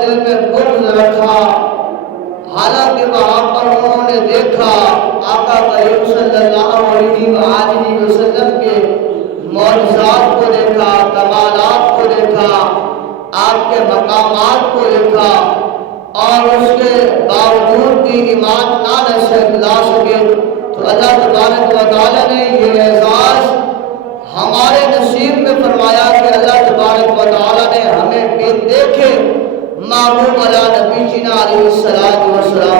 دل میں بغض رکھا، حالانکہ وہاں پر انہوں نے دیکھا آقا کریم صلی اللہ علیہ وآلہ وسلم کے معجزات کو دیکھا، کمالات کو دیکھا، آپ کے مقامات کو دیکھا، اور اس کے باوجود بھی ایمان نہ لا سکے، تو اللہ تبارک و تعالی نے یہ اعزاز ہمارے نصیب میں فرمایا کہ اللہ تبارک و تعالی نے ہمیں بن دیکھے محبوب علی نبی جینا علیہ الصلوۃ والسلام